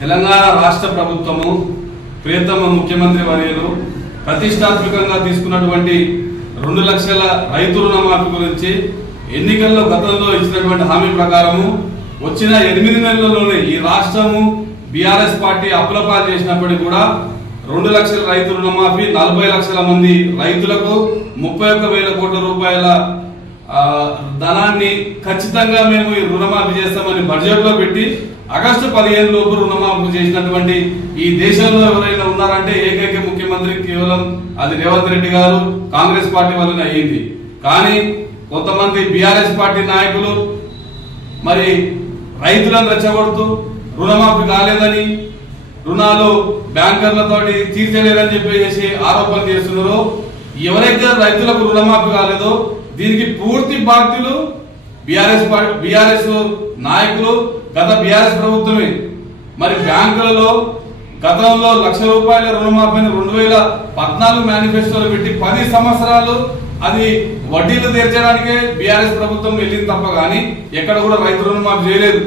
తెలంగాణ రాష్ట్ర ప్రభుత్వము ప్రియతమ ముఖ్యమంత్రి వర్యులు ప్రతిష్టాత్మకంగా తీసుకున్నటువంటి 2 లక్షల రైతు రుణమాఫీ గురించి ఎన్నికల్లో గతంలో ఇచ్చినటువంటి హామీ ప్రకారము వచ్చిన 8 నెలల్లోనే ఈ రాష్ట్రము బీఆర్ఎస్ పార్టీ అప్పులపాలు చేసినప్పటికీ కూడా 2 లక్షల రైతు రుణమాఫీ 40 లక్షల మంది రైతులకు 31,000 కోట్ల రూపాయల ధనాన్ని ఖచ్చితంగా మేము ఈ రుణమాఫీ చేస్తామని బడ్జెట్ లో పెట్టి ఆగస్టు 15 లోపు రుణమాఫీ చేసినటువంటి ఈ దేశంలో ఎవరైనా ఉన్నారంటే ఏకైక ముఖ్యమంత్రి కేవలం అది రేవంత్ రెడ్డి గారు కాంగ్రెస్ పార్టీ వల్లనే అయ్యింది. కానీ కొంతమంది బీఆర్ఎస్ పార్టీ నాయకులు మరి రైతులను రెచ్చగొడుతూ రుణమాఫీ కాలేదని, రుణాలు బ్యాంకర్లతో తీర్చలేదని చెప్పేసి ఆరోపణలు చేస్తున్నారు. ఎవరైతే రైతులకు రుణమాఫీ కాలేదో దీనికి పూర్తి బాధ్యులు బీఆర్ఎస్ నాయకులు, గత బీఆర్ఎస్ ప్రభుత్వమే. మరి బ్యాంకులలో గతంలో ₹1,00,000 రుణమాఫీని 2014 మేనిఫెస్టోలో పెట్టి 10 సంవత్సరాలు అది వడ్డీలు తీర్చడానికే బీఆర్ఎస్ ప్రభుత్వం వెళ్ళింది తప్ప కానీ ఎక్కడ కూడా రైతు రుణమాఫీ చేయలేదు.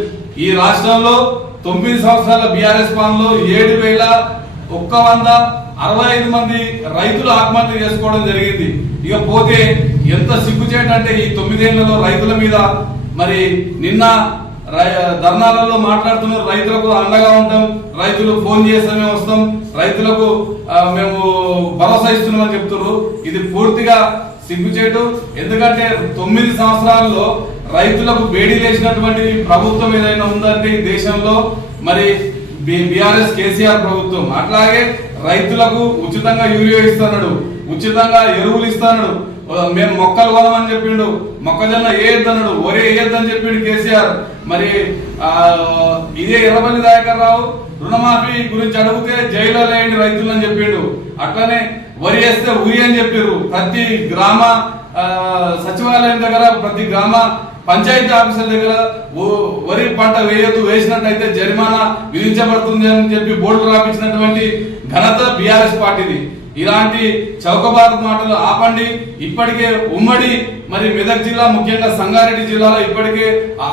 ఈ రాష్ట్రంలో 9 సంవత్సరాల బీఆర్ఎస్ పాలనలో 7,165 మంది రైతులు ఆత్మహత్య చేసుకోవడం జరిగింది. ఇక పోతే ఎంత సిగ్గుచేటంటే ఈ 9 ఏళ్లలో రైతుల మీద మరి నిన్న ధర్నాలలో మాట్లాడుతున్నారు. రైతులకు అండగా ఉంటాం, రైతులు ఫోన్ చేస్తామే వస్తాం, రైతులకు మేము భరోసా ఇస్తున్నామని చెప్తున్నారు. ఇది పూర్తిగా సిగ్గుచేటు. ఎందుకంటే 9 సంవత్సరాల్లో రైతులకు బేడీ లేచినటువంటి ప్రభుత్వం ఏదైనా ఉందంటే ఈ దేశంలో మరి బీఆర్ఎస్ కేసీఆర్ ప్రభుత్వం. అట్లాగే రైతులకు ఉచితంగా యూరియా ఇస్తున్నాడు, ఉచితంగా ఎరువులు ఇస్తున్నాడు. మేము మొక్కలు కొనమని చెప్పిండు, మొక్కజొన్న వేయొద్దన్నాడు, వరి వేయొద్దని చెప్పిండు కేసీఆర్. మరి ఇదే ఎర్రబల్లి దయాకర్ రావు రుణమాఫీ గురించి అడిగితే జైల్లో లేని రైతులని చెప్పిండు. అట్లనే వరి వేస్తే ఉరి అని చెప్పారు. ప్రతి గ్రామ సచివాలయం దగ్గర, ప్రతి గ్రామ పంచాయతీ ఆఫీసర్ దగ్గర వరి పంట వేయద్దు, వేసినట్టయితే జరిమానా విధించబడుతుంది అని చెప్పి బోర్డు రాపించినటువంటి ఘనత బీఆర్ఎస్ పార్టీది. ఇలాంటి చౌకబారు మాటలు ఆపండి. ఇప్పటికే ఉమ్మడి మరి మెదక్ జిల్లా, ముఖ్యంగా సంగారెడ్డి జిల్లాలో ఇప్పటికే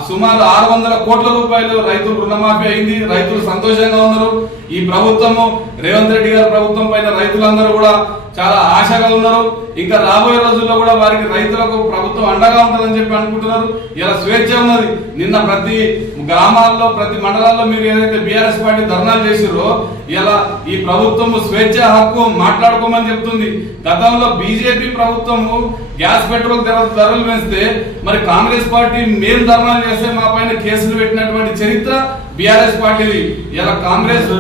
సుమారు 600 కోట్ల రూపాయలు రైతులు రుణమాఫీ అయింది. రైతులు సంతోషంగా ఉన్నారు. ఈ ప్రభుత్వము రేవంత్ రెడ్డి గారి ప్రభుత్వం పైన రైతులందరూ కూడా చాలా ఆశగా ఉన్నారు. ఇంకా రాబోయే రోజుల్లో కూడా వారికి రైతులకు ప్రభుత్వం అండగా ఉంటుందని చెప్పి అనుకుంటున్నారు. ఇలా స్వేచ్ఛ ఉన్నది. నిన్న ప్రతి గ్రామాల్లో, ప్రతి మండలాల్లో మీరు ఏదైతే బీఆర్ఎస్ పార్టీ ధర్నాలు చేసిరో ఇలా ఈ ప్రభుత్వము స్వేచ్ఛ హక్కు మాట్లాడుకోమని చెప్తుంది. గతంలో బీజేపీ ప్రభుత్వము గ్యాస్ పెట్రోల్ ధరలు పెంచితే మరి కాంగ్రెస్ పార్టీ మేము ధర్నాలు చేస్తే మా పైన కేసులు పెట్టినటువంటి చరిత్ర బీఆర్ఎస్ పార్టీది. ఇలా కాంగ్రెస్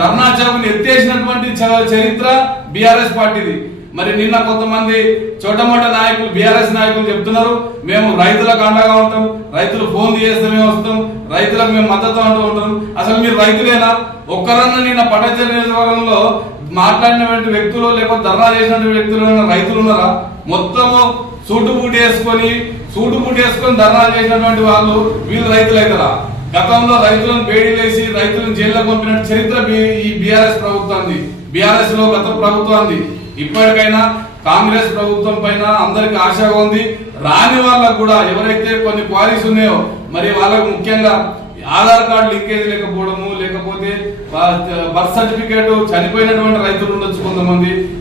ధర్నా చౌకని ఎత్తేసినటువంటి చరిత్ర బీఆర్ఎస్ పార్టీది. మరి నిన్న కొంతమంది చోటమోట నాయకులు, బీఆర్ఎస్ నాయకులు చెప్తున్నారు మేము రైతులకు అండగా ఉంటాం, రైతులు ఫోన్ చేస్తే మేము వస్తాం, రైతులకు మేము మద్దతు అంటూ ఉంటాం. అసలు మీరు రైతులేనా? ఒక్కరన్నా నిన్న పట్టణ నియోజకవర్గంలో మాట్లాడినటువంటి వ్యక్తులు, లేకపోతే ధర్నా చేసినటువంటి వ్యక్తులు రైతులు ఉన్నారా? మొత్తము సూటు బూటు వేసుకొని ధర్నా చేసినటువంటి వాళ్ళు వీళ్ళు రైతులు అవుతారా? గతంలో రైతులను బేడీలేసి రైతులను జైల్లో పంపిన చరిత్ర ఈ బీఆర్ఎస్ ప్రభుత్వాన్ని, బీఆర్ఎస్ లో గత ప్రభుత్వాన్ని. ఇప్పటికైనా కాంగ్రెస్ ప్రభుత్వం పైన అందరికి ఆశగా ఉంది. రాని వాళ్ళకు కూడా ఎవరైతే కొన్ని క్వారీస్ ఉన్నాయో మరి వాళ్ళకు ముఖ్యంగా ఆధార్ కార్డు లింకేజ్ లేకపోవడము, లేకపోతే బర్త్ సర్టిఫికేట్ చనిపోయినటువంటి రైతులు ఉండొచ్చు,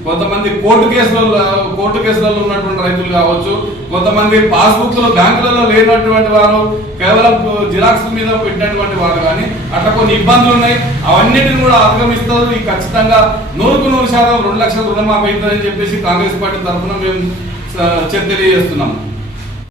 కొంతమంది కోర్టు కేసులలో ఉన్నటువంటి రైతులు కావచ్చు, కొంతమంది పాస్బుక్ లో బ్యాంకులలో లేనటువంటి వారు కేవలం జిరాక్స్ మీద పెట్టినటువంటి వారు, కానీ అట్లా కొన్ని ఇబ్బందులు ఉన్నాయి. అవన్నిటిని కూడా అధిగమిస్తారు. ఈ ఖచ్చితంగా 100% 2 లక్షల రుణమాఫీ అవుతుందని చెప్పేసి కాంగ్రెస్ పార్టీ తరఫున మేము తెలియజేస్తున్నాం.